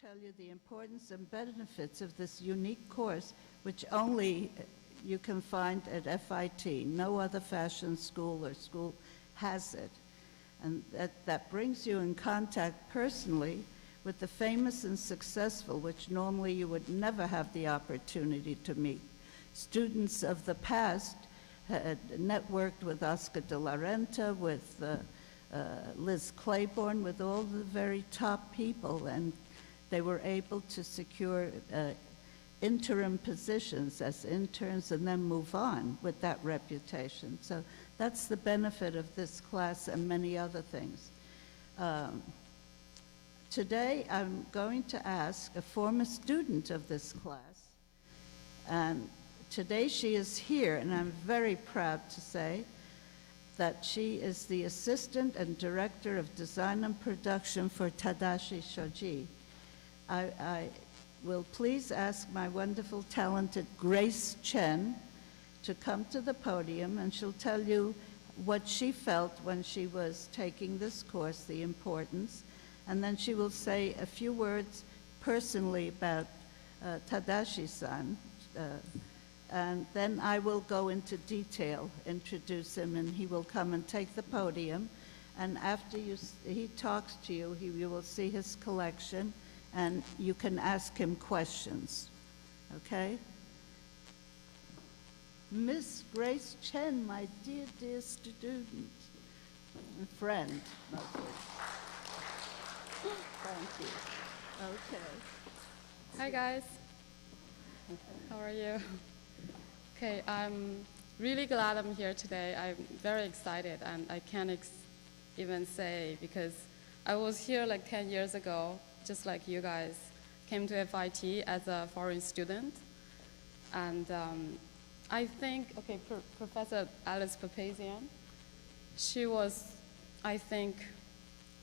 tell you the importance and benefits of this unique course, which only you can find at FIT. No other fashion school or school has it. And that brings you in contact personally with the famous and successful, which normally you would never have the opportunity to meet. Students of the past had networked with Oscar de la Renta, with Liz Claiborne, with all the very top people, and they were able to secure interim positions as interns and then move on with that reputation. So that's the benefit of this class and many other things. Today I'm going to ask a former student of this class, and today she is here, and I'm very proud to say that she is the Assistant and Director of Design and Production for Tadashi Shoji. I will please ask my wonderful, talented Grace Chen to come to the podium, and she'll tell you what she felt when she was taking this course, the importance, and then she will say a few words personally about Tadashi-san, and then I will go into detail, introduce him, and he will come and take the podium, and after he talks to you, you will see his collection, and you can ask him questions, okay? Miss Grace Chen, my dear, dear student, and friend, mostly. Thank you. Okay. Hi, guys. How are you? Okay, I'm really glad I'm here today. I'm very excited, and I can't even say, because I was here like 10 years ago, just like you guys, came to FIT as a foreign student. And I think, okay, Professor Alice Papazian, she was, I think,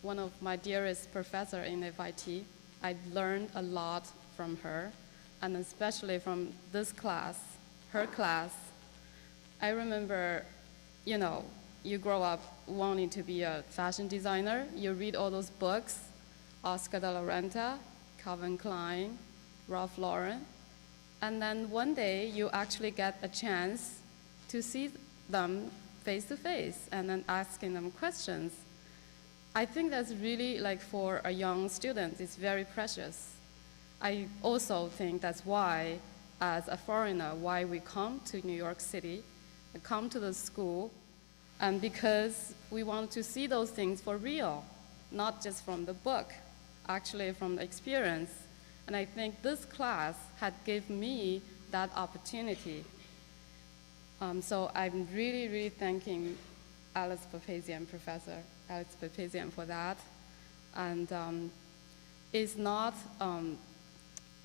one of my dearest professors in FIT. I learned a lot from her, and especially from this class, her class. I remember, you know, you grow up wanting to be a fashion designer. You read all those books, Oscar de la Renta, Calvin Klein, Ralph Lauren, and then one day you actually get a chance to see them face to face and then asking them questions. I think that's really, like, for a young student, it's very precious. I also think that's why, as a foreigner, why we come to New York City, come to the school, and because we want to see those things for real, not just from the book, actually from the experience. And I think this class had given me that opportunity. So I'm really, really thanking Alice Papazian, Professor Alice Papazian, for that. And it's not,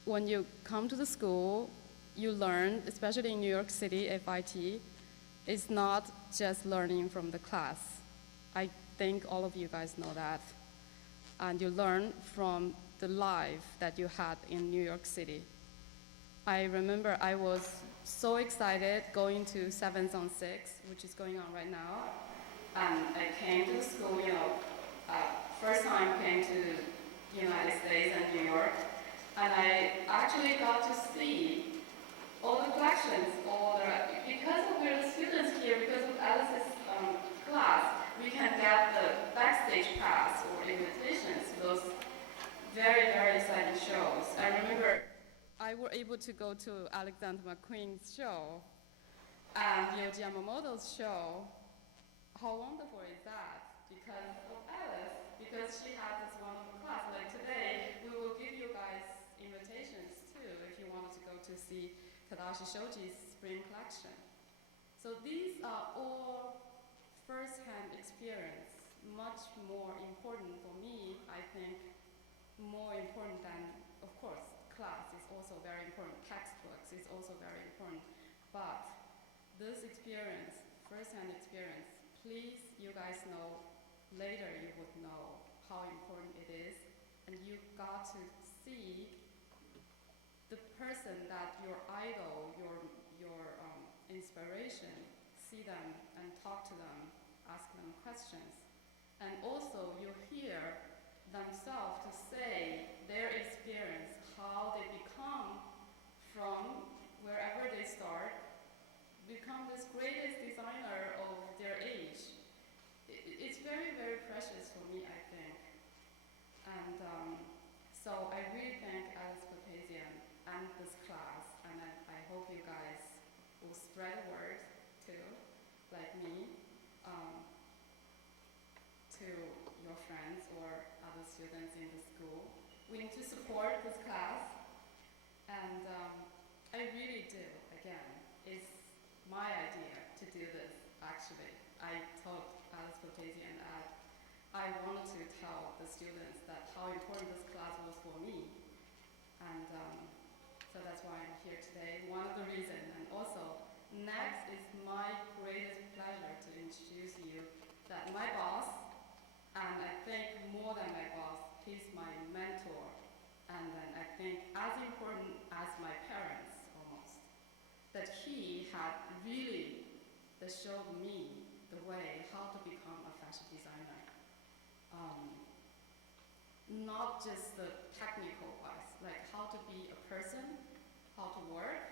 when you come to the school, you learn, especially in New York City, FIT, it's not just learning from the class. I think all of you guys know that. And you learn from the life that you had in New York City. I remember I was so excited going to 7th on 6, which is going on right now. And I came to the school, you know, first time came to the United States and New York. And I actually got to see all the collections, because we're the students here, because of Alice's class, we can get the backstage pass or invitations to those very, very exciting shows. I remember I were able to go to Alexander McQueen's show and Yohji Yamamoto's show. How wonderful is that? Because of Alice, because she has this wonderful class. Like today, we will give you guys invitations too if you wanted to go to see Tadashi Shoji's spring collection. So these are all first-hand experience, much more important for me, I think, more important than, of course, class is also very important, textbooks is also very important, but this experience, first-hand experience, please, you guys know, later you would know how important it is, and you got to see the person that your idol, your inspiration, see them and talk to them, ask them questions. And also you hear themselves to say their experience and this class, and I hope you guys will spread the word too, like me, to your friends or other students in the school. We need to support this class, and I really do, again, it's my idea to do this, actually. I told Alice Cortese and I wanted to tell the students that how important this class was for me. And so that's why I'm here today, one of the reasons. And also, next is my greatest pleasure to introduce you that my boss, and I think more than my boss, he's my mentor. And then I think as important as my parents, almost, that he had really showed me the way how to become a fashion designer. Not just the technical wise, like how to be a person, how to work,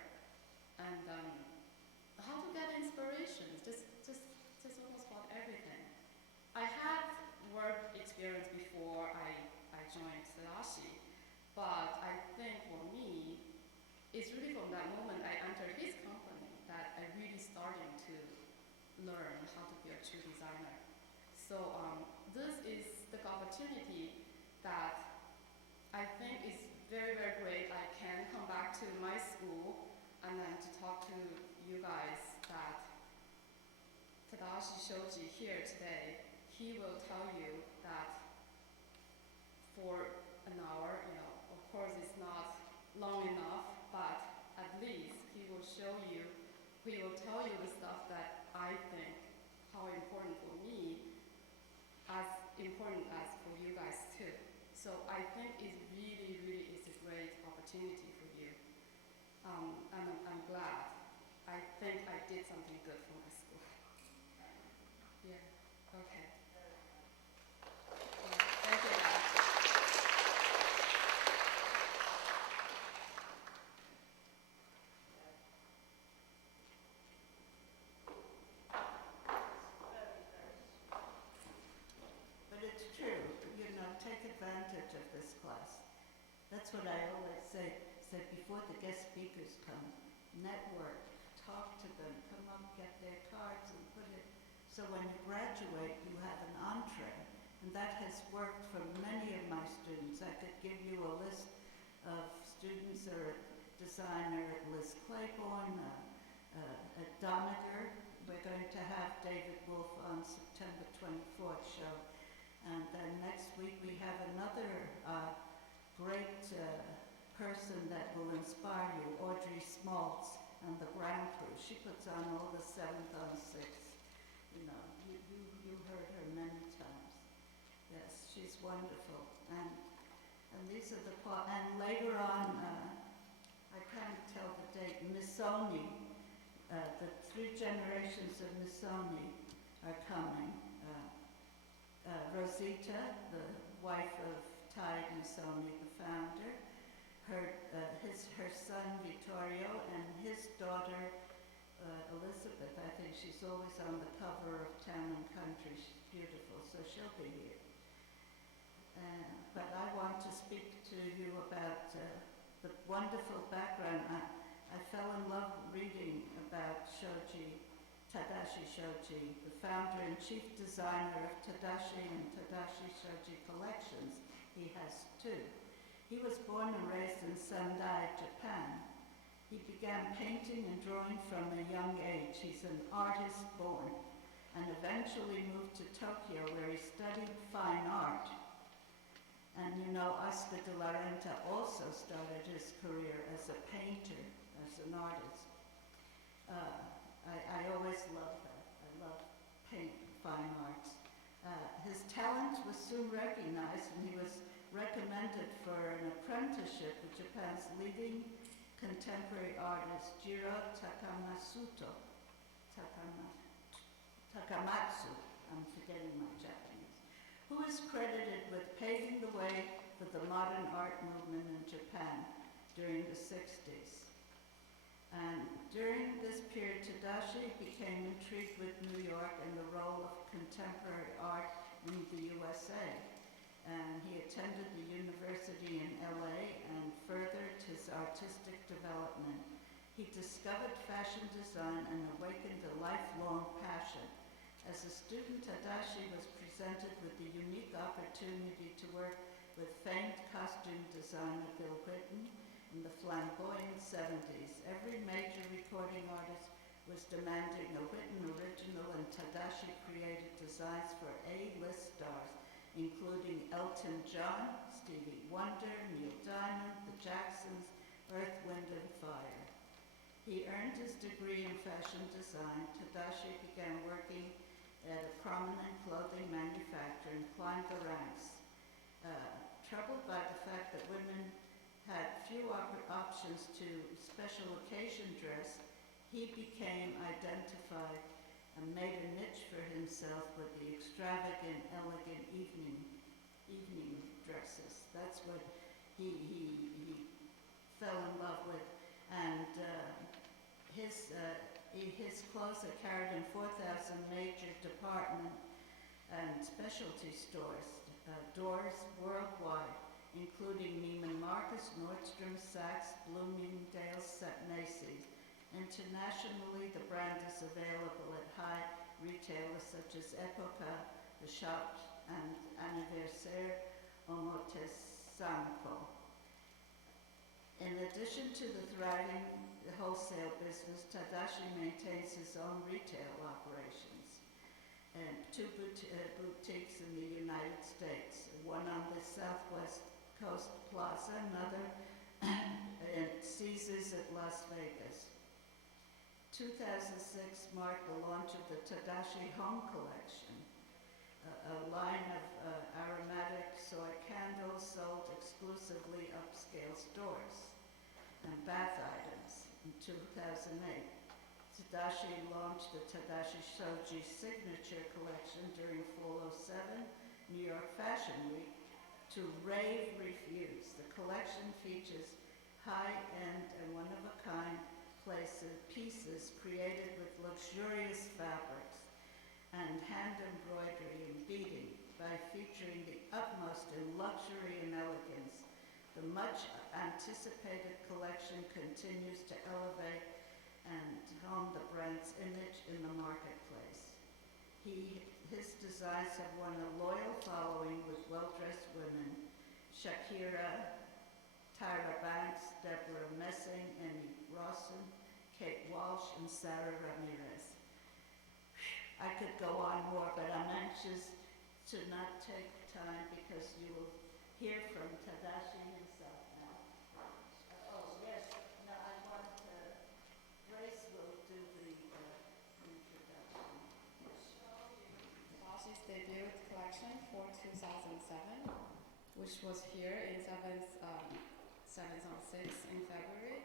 and how to get inspirations, just almost about everything. I had work experience before I joined Tadashi, but I think for me, it's really from that moment I entered his company that I really started to learn how to be a true designer. So this is the opportunity that I think is very, very great. I can come back to my school and then to talk to you guys that Tadashi Shoji here today, he will tell you that for an hour, of course it's not long enough, but at least he will show you, he will tell you the stuff that I think how important for me, as important as for you guys too. So I think it really, really is a great opportunity for you. And I'm glad. I think I did something good for my school. Yeah, okay. Thank you, guys. But it's true, take advantage of this class. That's what I always say before the guest speakers come. Network, talk to them, come up, get their cards and put it, so when you graduate you have an entree. And that has worked for many of my students. I could give you a list of students or a designer at Liz Claiborne, at Doniger. We're going to have David Wolf on September 24th show. And then next week we have another great person that will inspire you, Audrey Smaltz and the Grand Crew. She puts on all the 7th on 6th. You heard her many times. Yes, she's wonderful. And these are and later on, I can't tell the date, Missoni, the 3 generations of Missoni are coming. Rosita, the wife of Tide Missoni, the founder, her son Vittorio, and his daughter Elizabeth. I think she's always on the cover of Town and Country. She's beautiful, so she'll be here. But I want to speak to you about the wonderful background. I fell in love reading about Tadashi Shoji, the founder and chief designer of Tadashi and Tadashi Shoji collections. He has 2. He was born and raised in Sendai, Japan. He began painting and drawing from a young age. He's an artist born, and eventually moved to Tokyo where he studied fine art. And Oscar de la Renta also started his career as a painter, as an artist. I always loved that. I love fine arts. His talent was soon recognized, and he was recommended for an apprenticeship with Japan's leading contemporary artist, Jiro Takamatsu. I'm forgetting my Japanese. Who is credited with paving the way for the modern art movement in Japan during the 60s. And during this period, Tadashi became intrigued with New York and the role of contemporary art in the USA. And he attended the university in LA and furthered his artistic development. He discovered fashion design and awakened a lifelong passion. As a student, Tadashi was presented with the unique opportunity to work with famed costume designer Bill Whitton in the flamboyant 70s. Every major recording artist was demanding a Whitton original, and Tadashi created designs for A-list stars, including Elton John, Stevie Wonder, Neil Diamond, the Jacksons, Earth, Wind and Fire. He earned his degree in fashion design. Tadashi began working at a prominent clothing manufacturer and climbed the ranks. Troubled by the fact that women had few options to special occasion dress, he became identified and made a niche for himself with the extravagant, elegant evening dresses. That's what he fell in love with. And his clothes are carried in 4,000 major department and specialty stores, doors worldwide, including Neiman Marcus, Nordstrom, Saks, Bloomingdale's, Macy's. Internationally, the brand is available at high retailers such as Epoca, The Shop, and Anniversaire Omotesanko. In addition to the thriving wholesale business, Tadashi maintains his own retail operations. And two boutiques in the United States, one on the Southwest Coast Plaza, another at Caesars at Las Vegas. 2006 marked the launch of the Tadashi Home Collection, a line of aromatic soy candles sold exclusively upscale stores, and bath items. In 2008, Tadashi launched the Tadashi Shoji Signature Collection during Fall 07 New York Fashion Week to rave reviews. The collection features high-end and one-of-a-kind pieces created with luxurious fabrics and hand embroidery and beading by featuring the utmost in luxury and elegance. The much anticipated collection continues to elevate and hone the brand's image in the marketplace. His designs have won a loyal following with well-dressed women: Shakira, Tyra Banks, Deborah Messing, Annie Rawson, Kate Walsh, and Sarah Ramirez. I could go on more, but I'm anxious to not take time because you will hear from Tadashi himself now. Oh, yes, no, I want Grace will do the introduction. Tadashi's debut collection for 2007, which was here in 706 in February.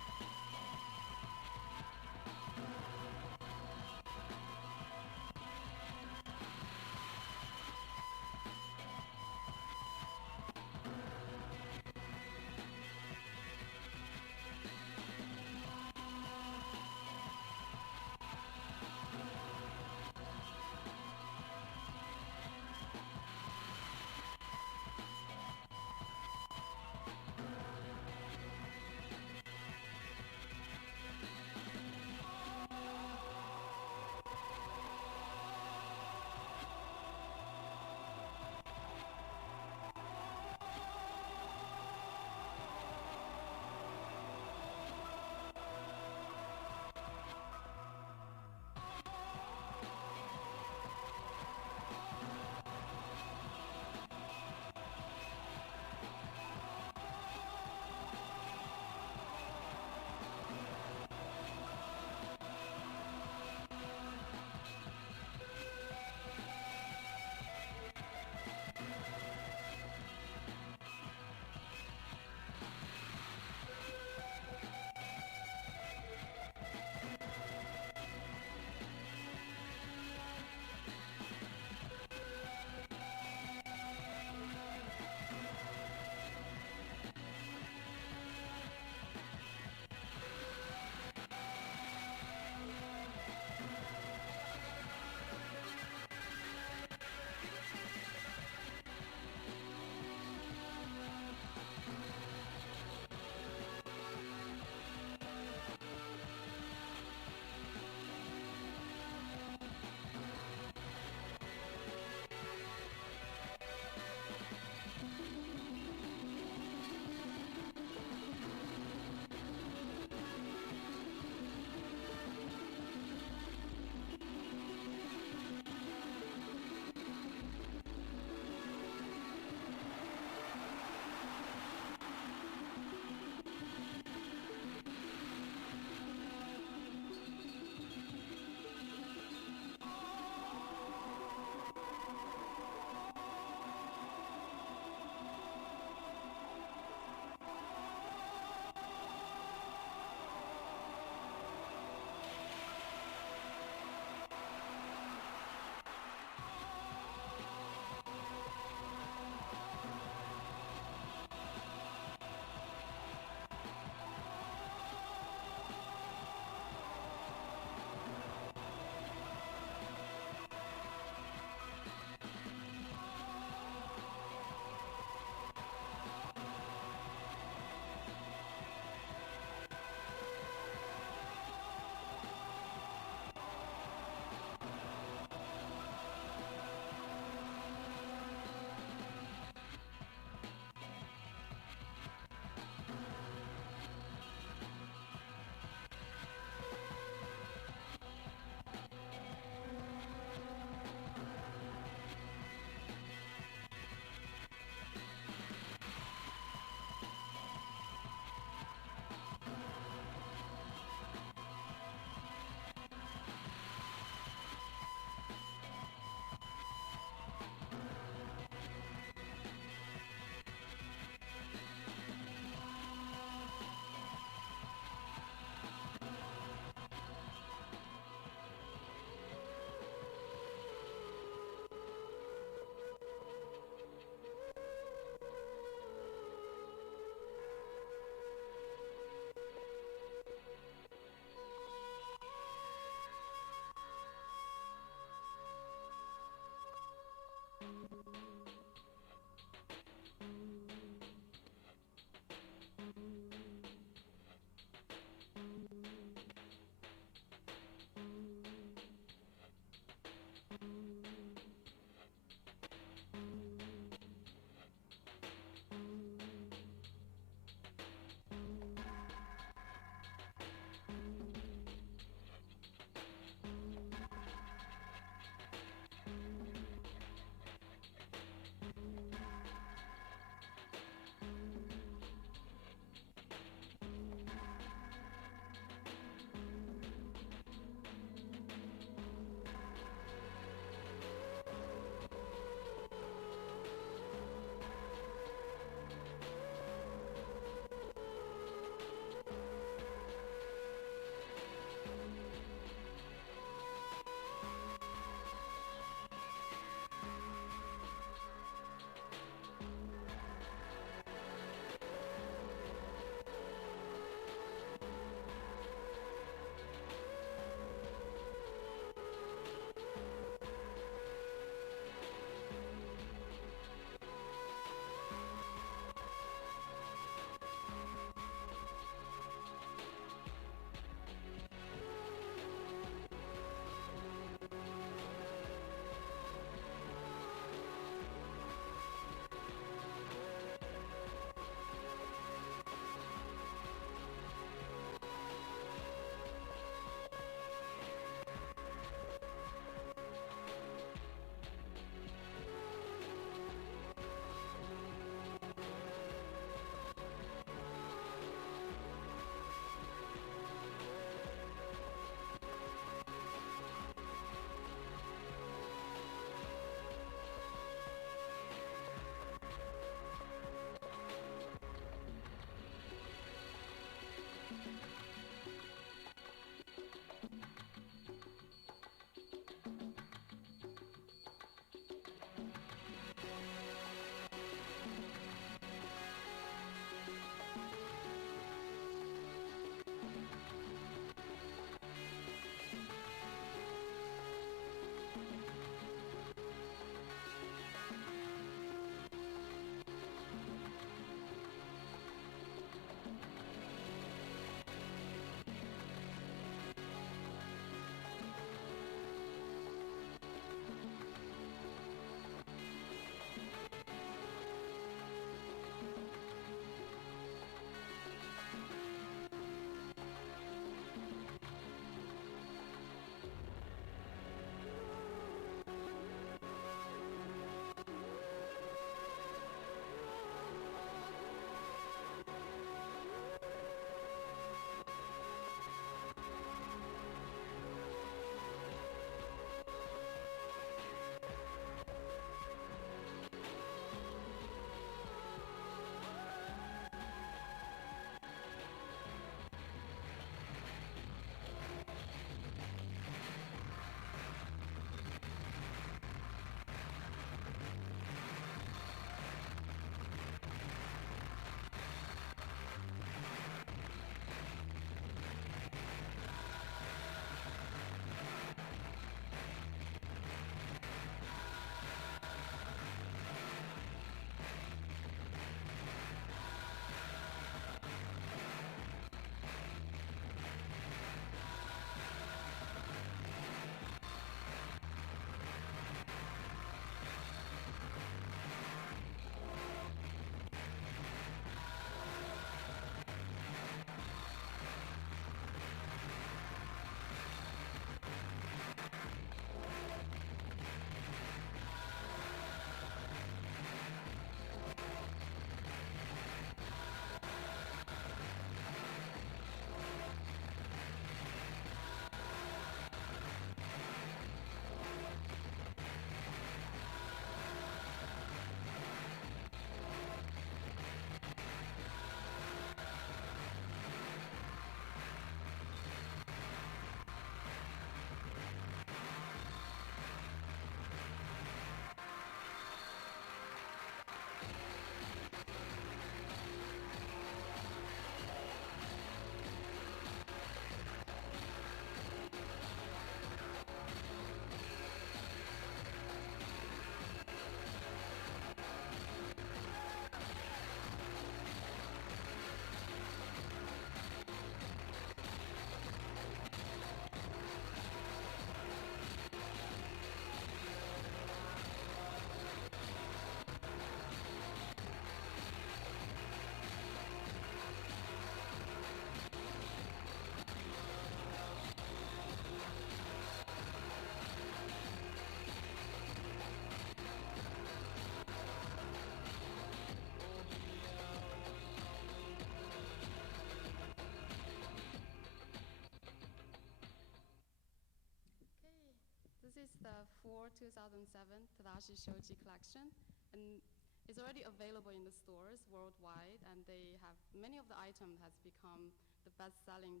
Fall 2007 Tadashi Shoji collection, and it's already available in the stores worldwide, and they have many of the items has become the best-selling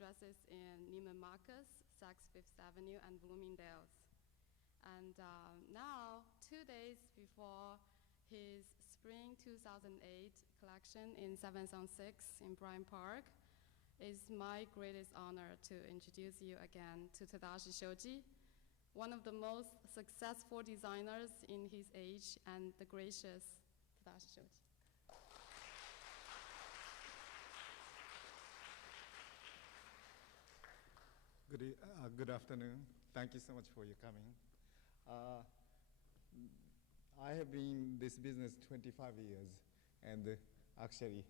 dresses in Neiman Marcus, Saks Fifth Avenue, and Bloomingdale's. And now, 2 days before his spring 2008 collection in 776 in Bryant Park, it's my greatest honor to introduce you again to Tadashi Shoji, one of the most successful designers in his age, and the gracious Tadashi Shoji. Good afternoon. Thank you so much for your coming. I have been in this business 25 years, and actually,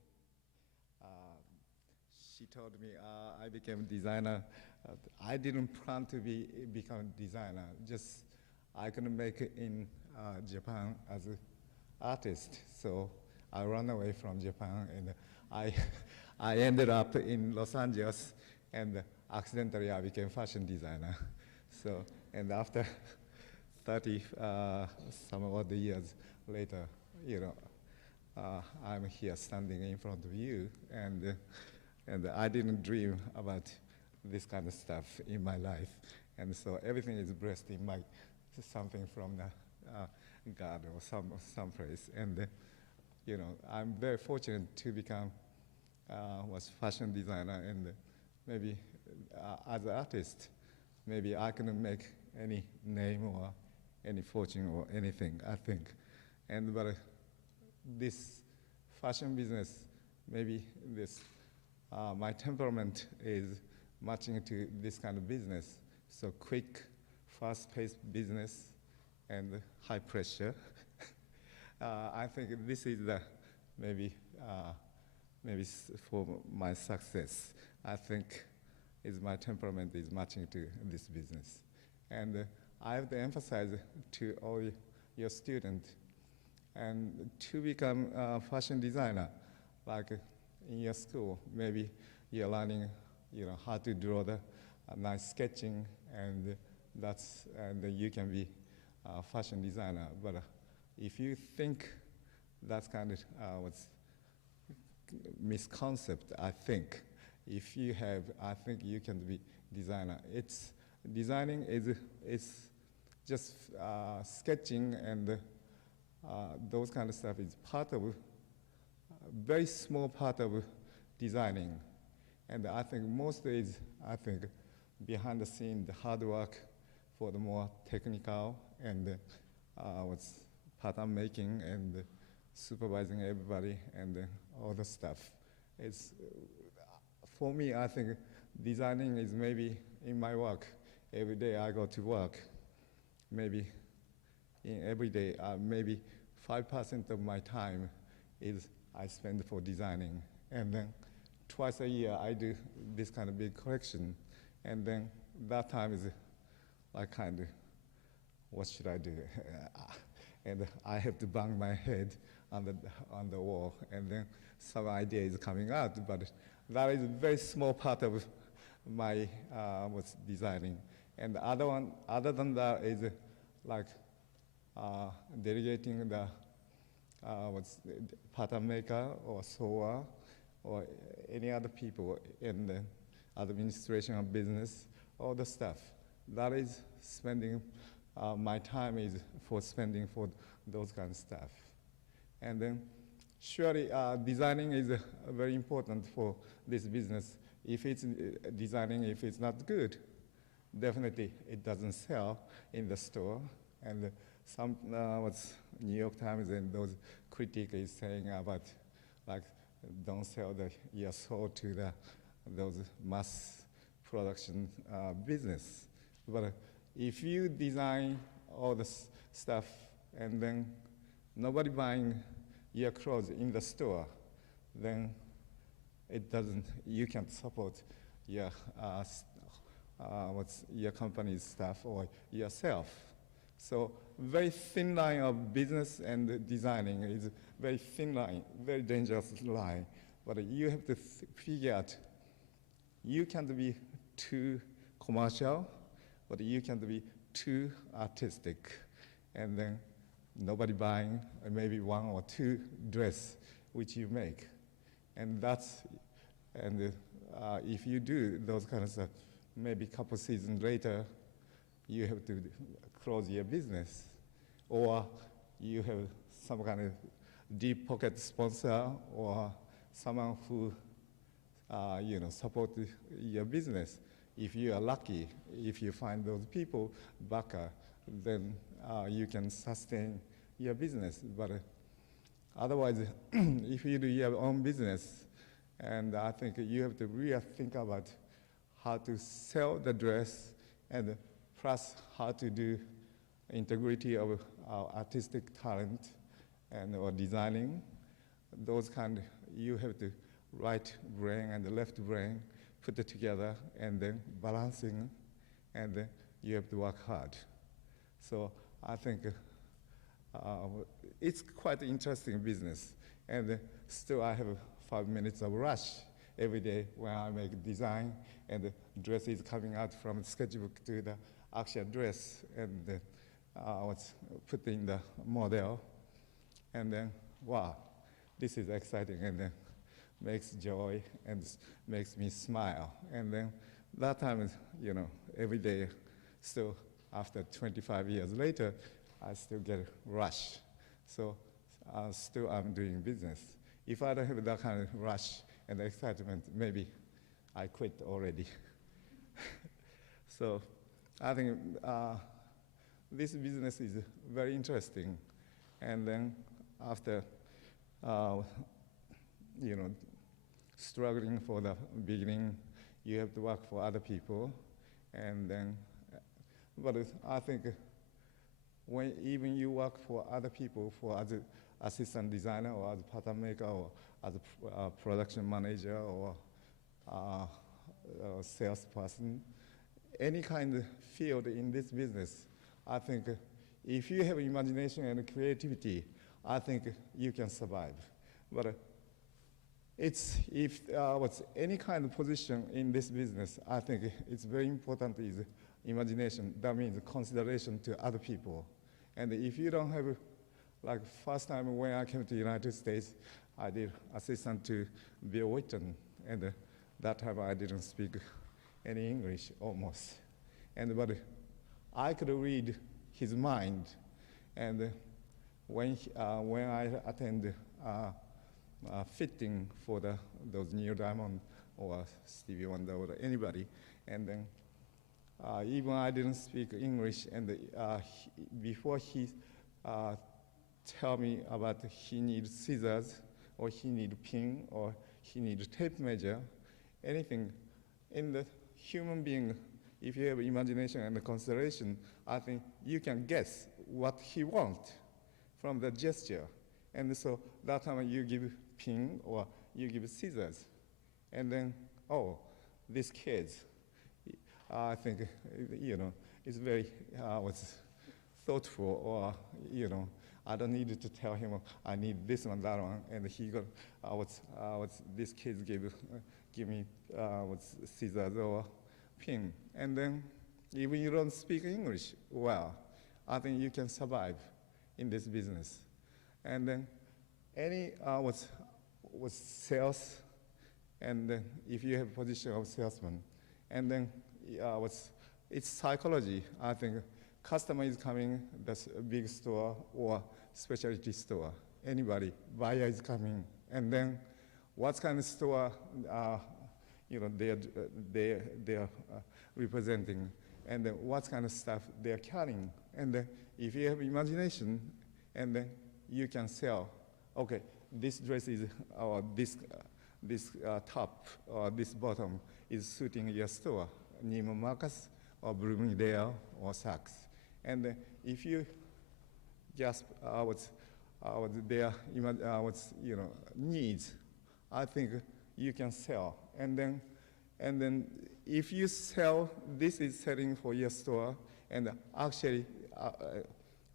she told me I became a designer. I didn't plan to become a designer. Just I couldn't make it in Japan as an artist, so I ran away from Japan, and I ended up in Los Angeles, and accidentally I became fashion designer. So, and after 30 some odd years later, I'm here standing in front of you, and I didn't dream about this kind of stuff in my life, and so everything is blessed in my something from the God or someplace, and I'm very fortunate to become was fashion designer, and maybe as an artist, maybe I can make any name or any fortune or anything, I think. But this fashion business, maybe this, my temperament is matching to this kind of business. So quick, fast-paced business and high pressure. I think this is the maybe for my success. I think my temperament is matching to this business. And I have to emphasize to all your students, and to become a fashion designer, like in your school, maybe you're learning, how to draw the nice sketching, and you can be a fashion designer. But if you think that's kind of what's misconcept, I think. If you have, I think you can be designer. Designing is just sketching, and those kind of stuff is part of, a very small part of designing. And I think most is, behind the scene, the hard work for the more technical and what's pattern making and supervising everybody and all the stuff. For me, I think designing is maybe in my work. Every day I go to work, maybe in every day, maybe 5% of my time I spend for designing. And then twice a year I do this kind of big collection. And then that time is like kind of, what should I do? And I have to bang my head on the wall, and then some idea is coming out, but that is a very small part of my what's designing. And the other one, other than that, is like delegating the pattern maker or sewer or any other people in the administration of business, all the stuff. That is spending, my time is for spending for those kind of stuff. And then surely designing is very important for this business. If it's designing, if it's not good, definitely it doesn't sell in the store. And some what's New York Times and those critics is saying about like don't sell your soul to those mass production business. But if you design all this stuff and then nobody buying your clothes in the store, then you can't support your your company's staff or yourself. So very thin line of business and designing is very thin line, very dangerous line. But you have to figure out, you can't be too commercial, but you can't be too artistic, and then nobody buying maybe one or two dress which you make. And if you do those kind of stuff, maybe a couple seasons later, you have to close your business, or you have some kind of deep pocket sponsor or someone who support your business. If you are lucky, if you find those people backer, then you can sustain your business. But otherwise, if you do your own business, and I think you have to really think about how to sell the dress, and plus how to do integrity of artistic talent and or designing. Those kind, you have to right brain and the left brain put it together, and then balancing, and then you have to work hard. So I think it's quite interesting business, and still I have 5 minutes of rush every day when I make design, and the dress is coming out from the sketchbook to the actual dress, and what's put in the model, and then wow, this is exciting, and then makes joy and makes me smile. And then that time is, every day, still after 25 years later, I still get a rush. So still I'm doing business. If I don't have that kind of rush and excitement, maybe I quit already. So I think this business is very interesting. And then after, struggling for the beginning, you have to work for other people. And then, but I think when even you work for other people, as an assistant designer or as a pattern maker or as a production manager or salesperson, any kind of field in this business, I think if you have imagination and creativity, I think you can survive. But if what's any kind of position in this business, I think it's very important is imagination. That means consideration to other people. And if you don't have, like first time when I came to the United States, I did assistant to Bill Whitton, and that time I didn't speak any English almost. But I could read his mind, and when I attend fitting for those Neil Diamond or Stevie Wonder or anybody, and then even I didn't speak English, and before he tell me about he needs scissors or he need pin or he need tape measure, anything in the human being, if you have imagination and consideration, I think you can guess what he wants from the gesture. And so that time you give pin or you give scissors. And then, oh, these kids, I think, it's very thoughtful, or, I don't need to tell him, I need this one, that one, and he got, these kids give me scissors or pin. And then, even you don't speak English well, I think you can survive in this business. And then, any sales, and then if you have position of salesman, and then it's psychology. I think customer is coming, that's a big store or specialty store. Anybody, buyer is coming, and then what kind of store they're representing, and then what kind of stuff they're carrying. And then if you have imagination, and then you can sell. Okay, this dress is, or this top or this bottom is suiting your store, Neiman Marcus or Bloomingdale or Saks. And if you just their needs, I think you can sell. And then if you sell, this is selling for your store, and actually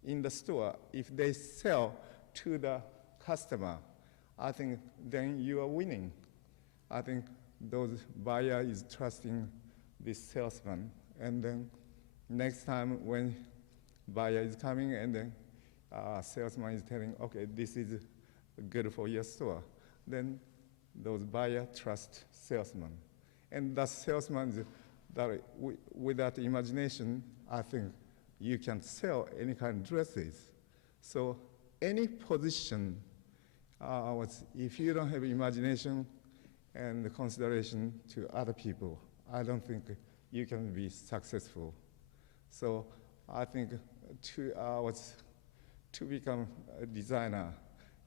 in the store, if they sell to the customer, I think then you are winning. I think those buyer is trusting this salesman, and then next time when buyer is coming and then salesman is telling, okay, this is good for your store, then those buyer trust salesman. And that salesman, that with that imagination, I think you can sell any kind of dresses. So any position, if you don't have imagination and consideration to other people, I don't think you can be successful. So I think to become a designer,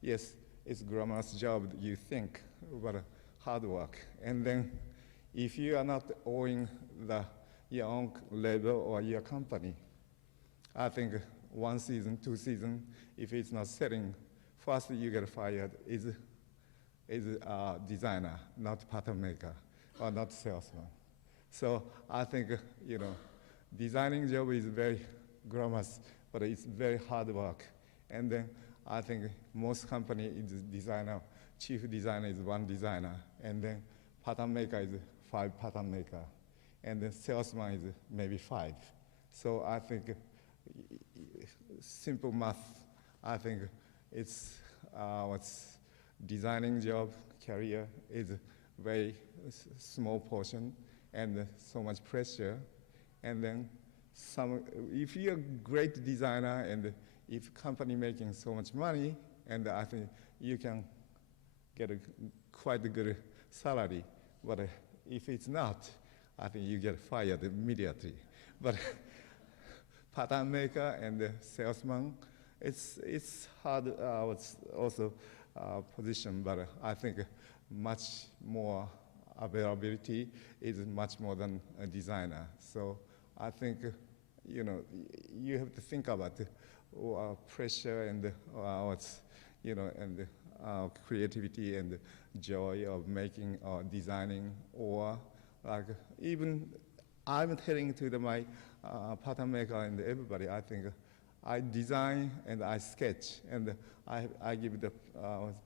yes, it's glamorous job, you think, but hard work. And then if you are not owning your own label or your company, I think 1 season, 2 seasons, if it's not selling, first you get fired is a designer, not pattern maker, or not salesman. So I think, designing job is very glamorous, but it's very hard work. And then I think most company is designer, chief designer is 1 designer, and then pattern maker is 5 pattern maker, and then salesman is maybe 5. So I think simple math, I think it's designing job, career is very small portion and so much pressure. And then if you're a great designer and if company making so much money, and I think you can get quite a good salary. But if it's not, I think you get fired immediately. But pattern maker and salesman, it's hard. It's also position, but I think much more availability is much more than a designer. So I think you have to think about pressure and and creativity and joy of making or designing, or like even I'm telling to my pattern maker and everybody, I think I design and I sketch and I give the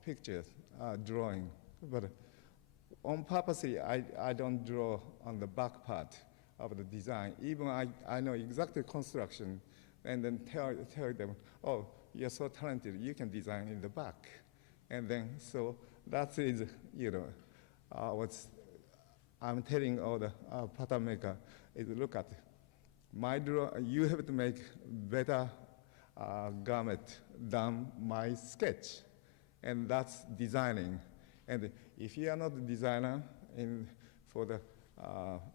pictures, drawing, but on purposely I don't draw on the back part of the design. Even I know exactly construction, and then tell them, oh, you're so talented, you can design in the back. And then, so that is, what I'm telling all the pattern maker is, look at my you have to make better garment than my sketch. And that's designing. And if you are not a designer for the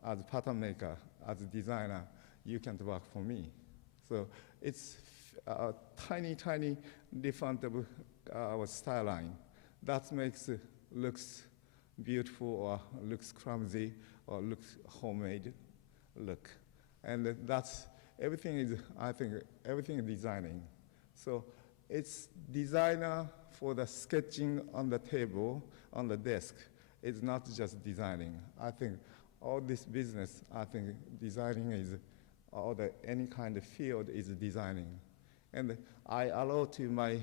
as a pattern maker, as a designer, you can't work for me. So it's tiny, tiny different style line. That makes it looks beautiful or looks clumsy or looks homemade look. And that's everything is, I think, everything is designing. So it's designer for the sketching on the table, on the desk. It's not just designing. I think all this business, I think designing is, any kind of field is designing. And I allow to my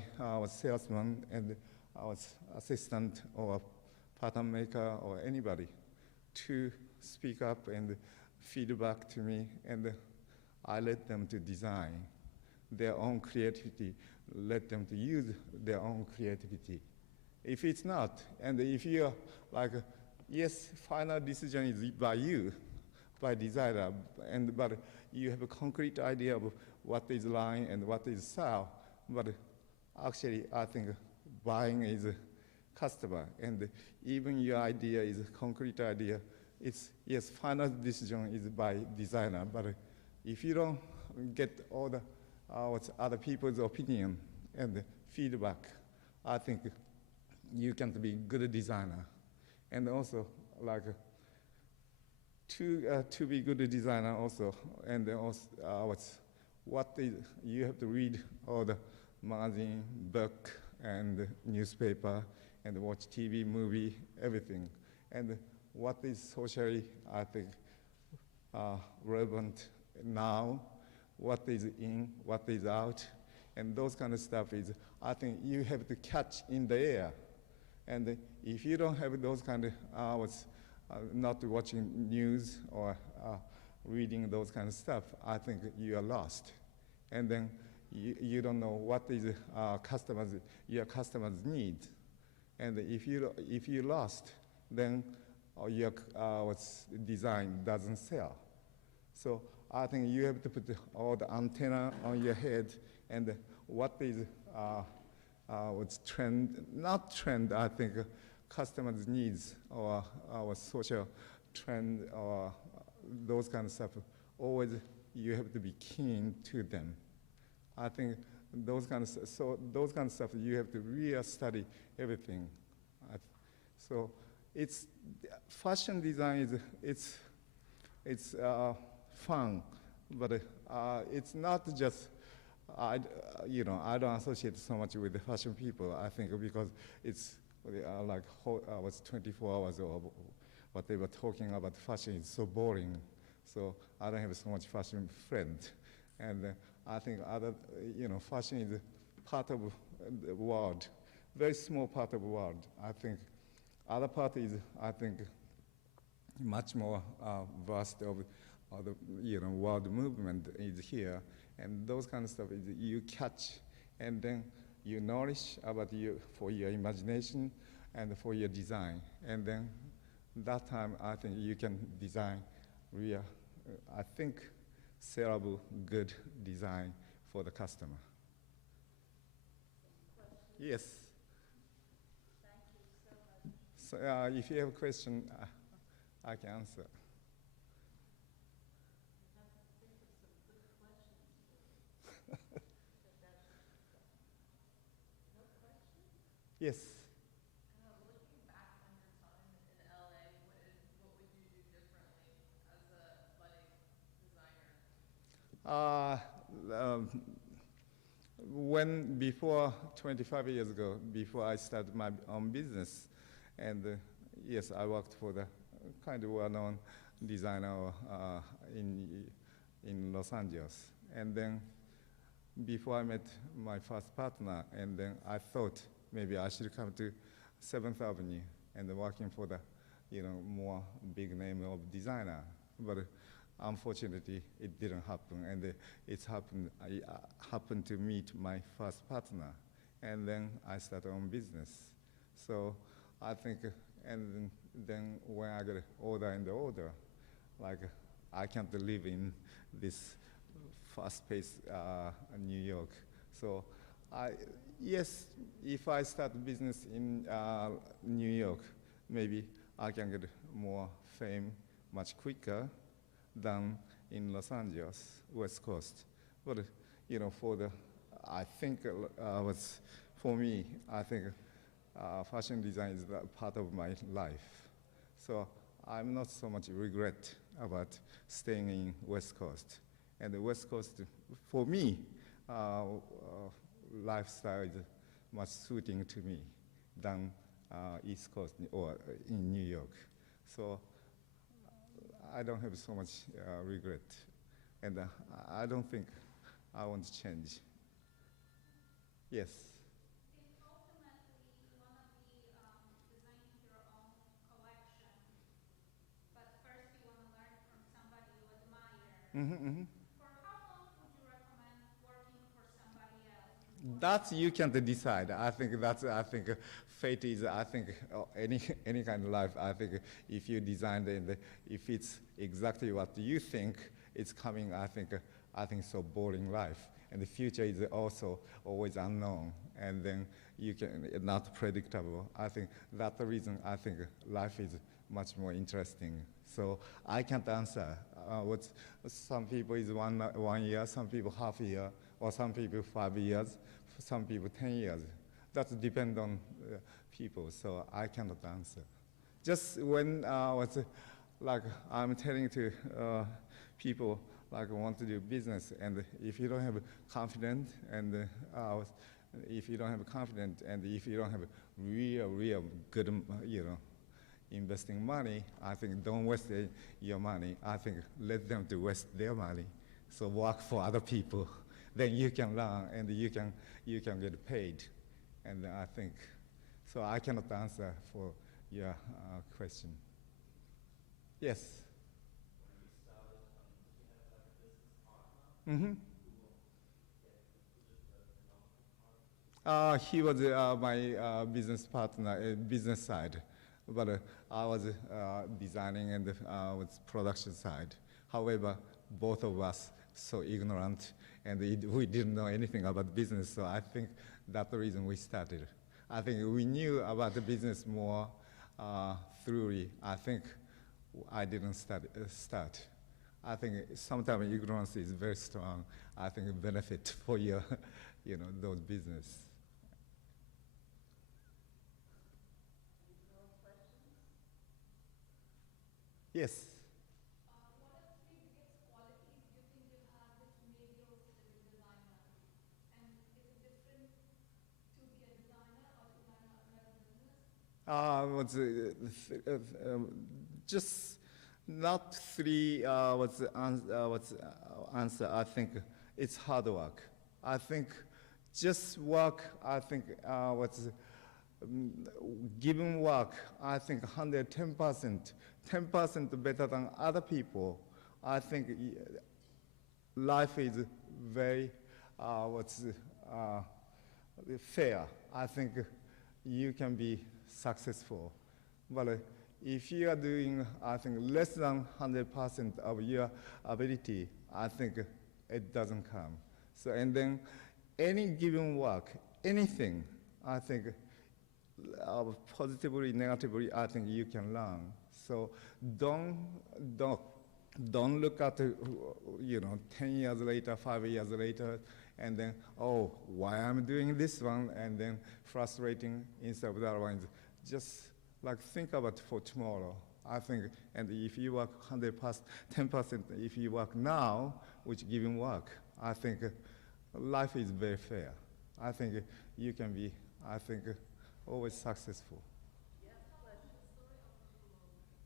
salesman and our assistant or pattern maker or anybody to speak up and feedback to me, and I let them to design their own creativity, let them to use their own creativity. If it's not, and if you're like, yes, final decision is by you, by designer, but you have a concrete idea of what is line and what is style, but actually I think buying is a customer, and even your idea is a concrete idea. It's, yes, final decision is by designer, but if you don't get all the other people's opinion and feedback, I think you can't be good designer. And also, like, to be good designer also, and also you have to read all the magazine, book, and newspaper, and watch TV, movie, everything. And what is socially, I think, relevant now, what is in, what is out, and those kind of stuff is, I think you have to catch in the air. And if you don't have those kind of not watching news or reading those kind of stuff, I think you are lost. And then you don't know what is your customers' need. And if you lost, then your design doesn't sell. So I think you have to put all the antenna on your head, and what is what's trend, not trend, I think customers' needs or our social trend or those kind of stuff, always you have to be keen to them. I think those kind of stuff you have to really study everything. So it's fashion design it's fun, but it's not just I don't associate so much with the fashion people. I think because it's like was 24 hours or what they were talking about fashion is so boring. So I don't have so much fashion friend, and I think fashion is part of the world, very small part of the world. I think other part is much more vast of the world movement is here, and those kind of stuff is you catch, and then you nourish about for your imagination and for your design, and then that time I think you can design real, I think sellable, good design for the customer. Yes. So if you have a question, I can answer. Yes. Looking back on your time in LA, what would you do differently as a budding designer? When before 25 years ago, before I started my own business, and yes, I worked for the kind of well-known designer in Los Angeles. And then before I met my first partner, and then I thought maybe I should come to 7th Avenue and working for the more big name of designer. But unfortunately, it didn't happen, and I happened to meet my first partner, and then I started on business. So I think, and then when I got older and older, like I can't live in this fast-paced New York. So yes, if I start business in New York, maybe I can get more fame much quicker than in Los Angeles, West Coast. But I think for me, I think fashion design is part of my life. So I'm not so much regret about staying in West Coast. And the West Coast, for me, lifestyle is much suiting to me than East Coast or in New York. So I don't have so much regret, and I don't think I want to change. Yes. If ultimately you want to be designing your own collection, but first you want to learn from somebody you admire, for how long would you recommend working for somebody else? That you can't decide. I think fate is. I think any kind of life. I think if you design it, if it's exactly what you think it's coming, I think so boring life. And the future is also always unknown, and then you can not predictable. I think that's the reason I think life is much more interesting. So I can't answer. What some people is 1 year, some people half a year, or some people 5 years, some people 10 years. That depends on people. So I cannot answer. Just when I'm telling to people want to do business, and if you don't have confidence, and if you don't have confidence, and if you don't have real good, investing money, I think don't waste your money. I think let them to waste their money. So work for other people. Then you can learn, and you can get paid. And I think so. I cannot answer for your question. Yes. When you started on He was my business partner, business side, but I was designing and was production side. However, both of us so ignorant, and we didn't know anything about business. So I think that's the reason we started. I think we knew about the business more thoroughly. I think I didn't start. I think sometimes ignorance is very strong. I think it benefit for your, those business. Yes. What are the three biggest qualities you think you have which made you a designer? And is it different to be a designer or to run a business? Just not three. What's the answer? I think it's hard work. I think just work. I think given work. I think 110%. 10% better than other people. I think life is very fair. I think you can be successful. But if you are doing, I think, less than 100% of your ability, I think it doesn't come. So, and then any given work, anything, I think positively, negatively, I think you can learn. So don't look at 10 years later, 5 years later, and then why I'm doing this one, and then frustrating instead of that one. Just like think about for tomorrow. I think, and if you work 100%, 10%, if you work now, which given work, I think life is very fair. I think you can be, I think, always successful.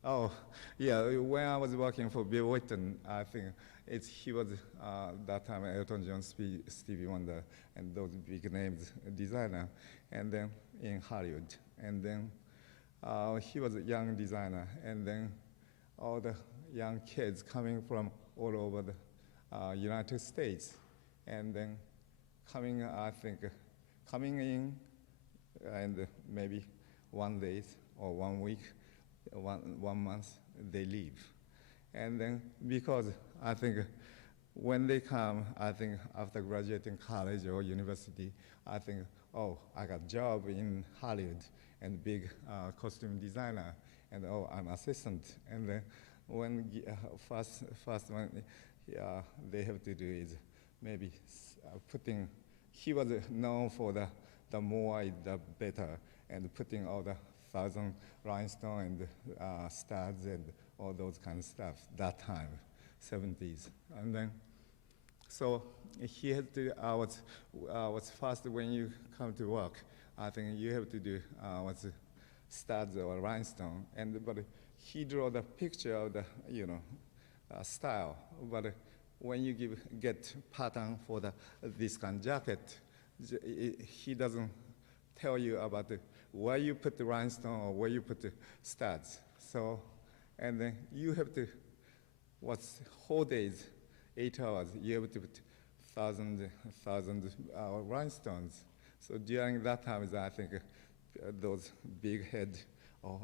Oh, yeah, when I was working for Bill Witten, I think he was, that time, Elton John, Stevie Wonder, and those big names designer, and then in Hollywood. And then he was a young designer, and then all the young kids coming from all over the United States, and then coming in, and maybe 1 day or 1 week, 1 month, they leave. And then because I think when they come, I think after graduating college or university, I think, I got a job in Hollywood and big costume designer, and I'm assistant. And then when first one they have to do is maybe putting, he was known for the more the better, and putting all the 1,000 rhinestone and studs and all those kind of stuff that time, 70s. And then, so he had to, what's first when you come to work, I think you have to do studs or rhinestone. But he drew the picture of the, style. But when you get pattern for this kind of jacket, he doesn't tell you about where you put the rhinestone or where you put the studs. So, and then you have to, whole days, 8 hours, you have to put 1,000 rhinestones. So during that time, I think those big head,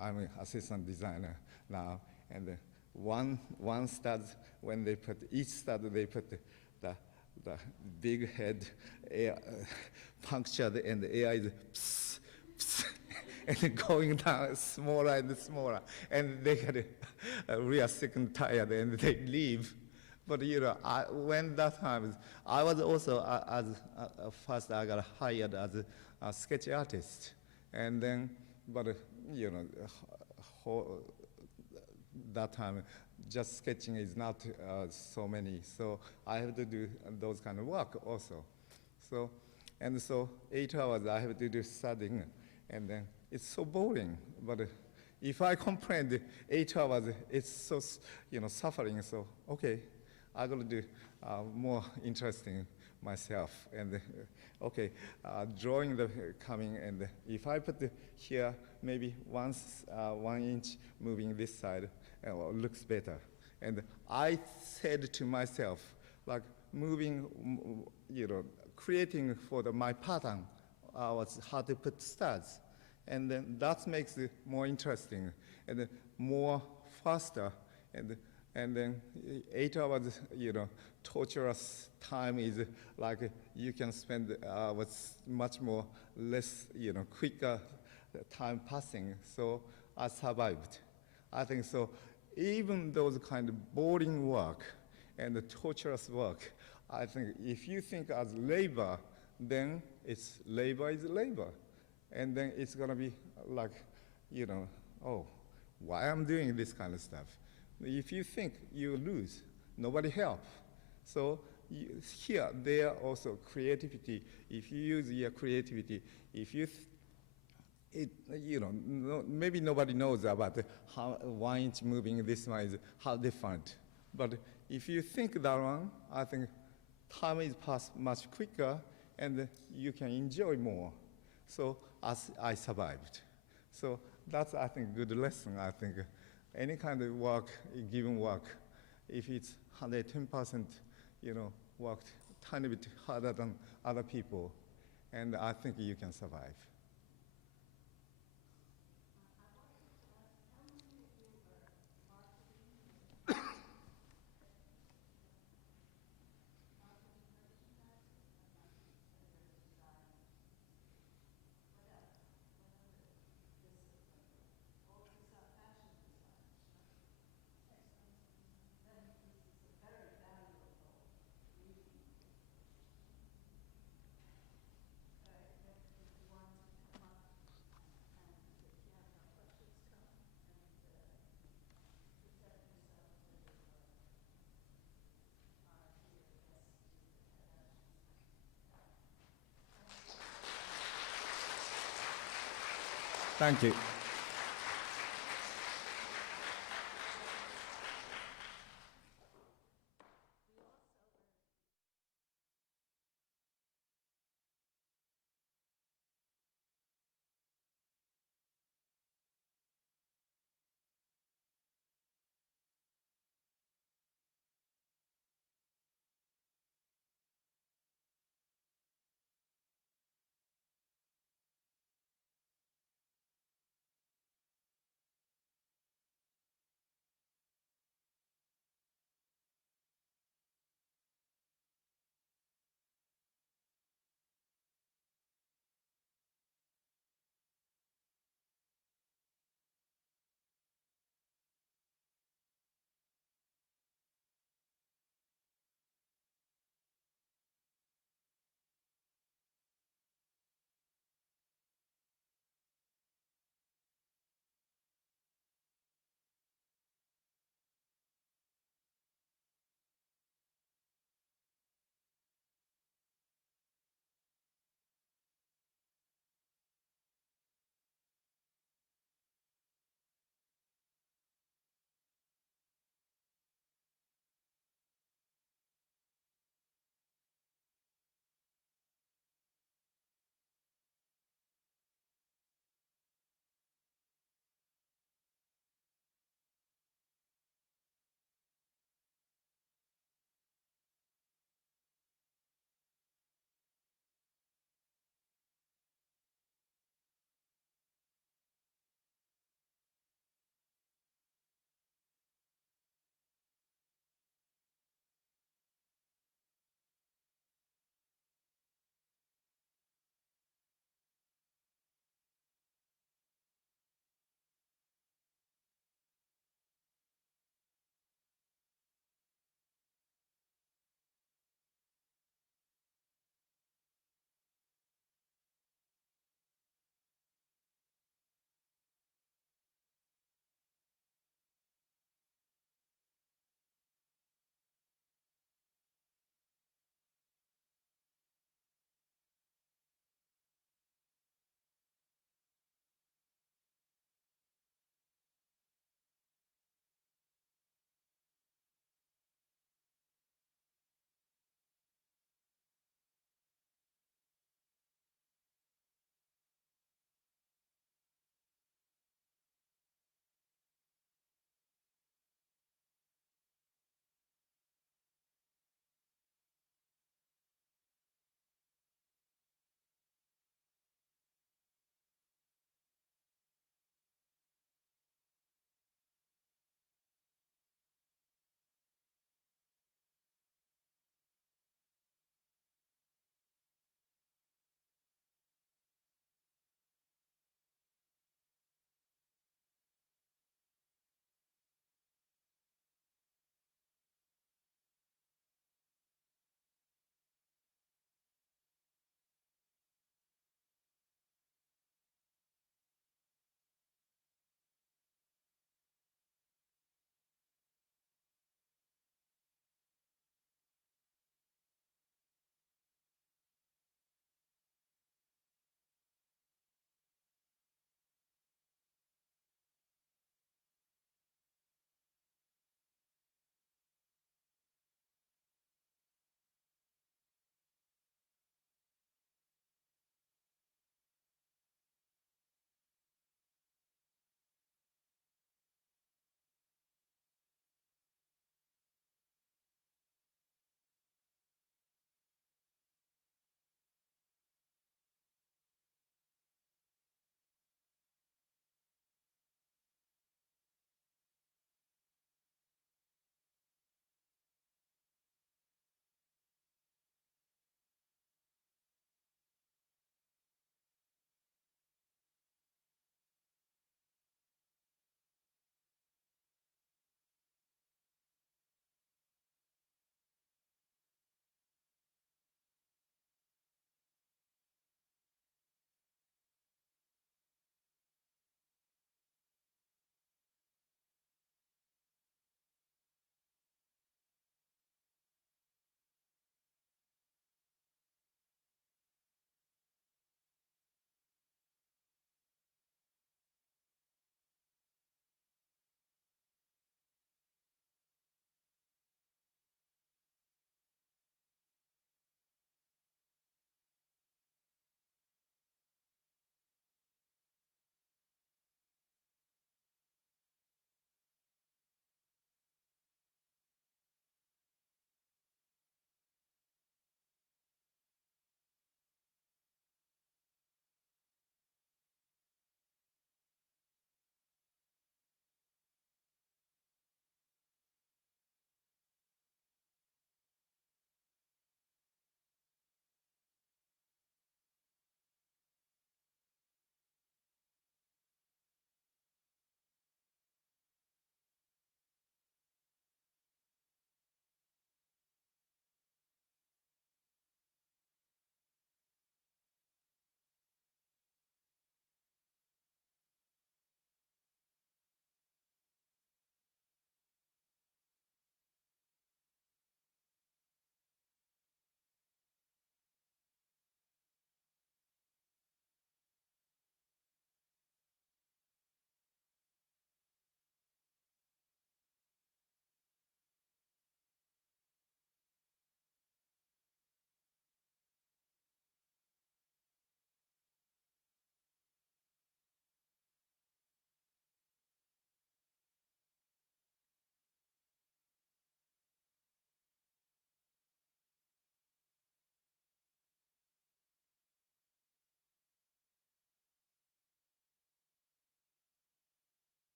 I'm an assistant designer now, and one stud, when they put, each stud, they put the big head air, punctured, and the air is pss, pss, and going down smaller and smaller, and they get real sick and tired, and they leave. But when that time, I was also first I got hired as a sketch artist, and then that time just sketching is not so many, so I have to do those kind of work also. So 8 hours I have to do studying, and then it's so boring. But if I complain 8 hours, it's so suffering. So okay, I'm gonna do more interesting myself. And drawing the coming, and if I put here maybe 1 inch moving this side, looks better. And I said to myself, like moving, creating for my pattern was how to put stars. And then that makes it more interesting and then more faster. And then 8 hours, torturous time is like you can spend what's much more less, quicker time passing. So I survived. I think so. Even those kind of boring work and the torturous work, I think if you think as labor, then labor is labor. And then it's going to be like, oh, why I'm doing this kind of stuff? If you think you lose, nobody help. So here, there also creativity. If you use your creativity, if you, maybe nobody knows about how 1 inch moving this one is how different. But if you think that one, I think time is passed much quicker and you can enjoy more. So as I survived. So that's, I think, good lesson. I think any kind of work, given work, if it's 110%, worked tiny bit harder than other people, and I think you can survive. Thank you.